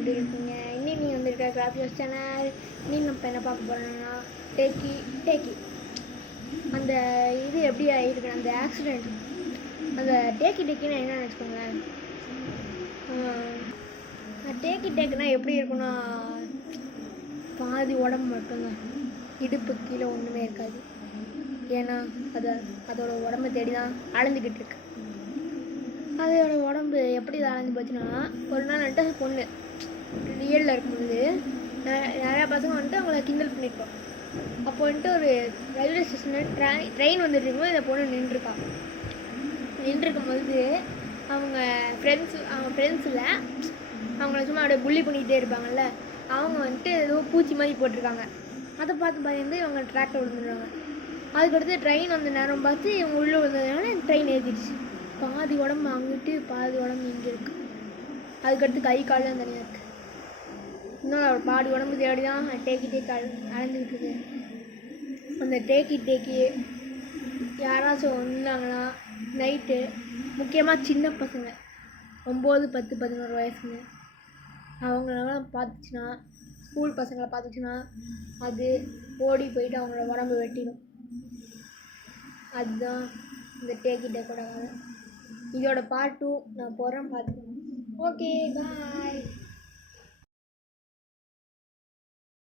எப்படி இருக்கீங்க? இன்னைக்கு நீங்கள் வந்துருக்க கிராஃபியஸ் சேனல். நீங்கள் இப்போ என்ன பார்க்க போகிறோன்னா டேக்கி அந்த இது எப்படி ஆகிருக்கு, அந்த ஆக்சிடெண்ட். அந்த டேக்கின்னு என்ன நினச்சிக்கோங்களேன். டேக்குனா எப்படி இருக்குன்னா, பாதி உடம்பு மட்டும்தான், இடுப்பு கீழே ஒன்றுமே இருக்காது. ஏன்னா அதோட உடம்பை தேடி தான் அலைஞ்சிக்கிட்டு இருக்கு. அதோட உடம்பு எப்படி அலைஞ்சு போச்சுன்னா, ஒரு நாள் வந்துட்டு பொண்ணு ரியலில் இருக்கும்போது நிறையா பசங்க வந்துட்டு அவங்கள கிண்டல் பண்ணியிருக்கோம். அப்போ வந்துட்டு ஒரு ரயில்வே ஸ்டேஷனில் ட்ரெயின் வந்துட்டு இருக்கும்போது இந்த பொண்ணு நின்றுருக்கும்போது அவங்க ஃப்ரெண்ட்ஸில் அவங்கள சும்மா அப்படியே புள்ளி பண்ணிக்கிட்டே இருப்பாங்கள்ல, அவங்க வந்துட்டு ஏதோ பூச்சி மாதிரி போட்டிருக்காங்க. அதை பார்த்து பயந்து இவங்க ட்ராக்டர் விழுந்துடுறாங்க. அதுக்கடுத்து ட்ரெயின் வந்த நேரம் பார்த்து இவங்க உள்ளே விழுந்ததுனால ட்ரெயின் ஏற்றிடுச்சு. பாதி உடம்பு அங்கிட்டு, பாதி உடம்பு இங்கே இருக்குது. அதுக்கடுத்து கை கால்லாம் தனியாக இருக்குது. இன்னும் பாதி உடம்பு தேடி தான் டேக்கி அலைஞ்சிக்கிட்டு இருக்கு. அந்த டேக்கி யாராச்சும் வந்தாங்கன்னா நைட்டு, முக்கியமாக சின்ன பசங்க 9, 10, 11 வயசுங்க, அவங்களெல்லாம் பார்த்துச்சுன்னா, ஸ்கூல் பசங்களை பார்த்துச்சுன்னா அது ஓடி போயிட்டு அவங்களோட உடம்பு வெட்டிடும். அதுதான் இந்த டேக்கோட கதை. இதோட பார்ட் 2 நான் போகிறேன், பார்த்துக்கோங்க. ஓகே, பாய்.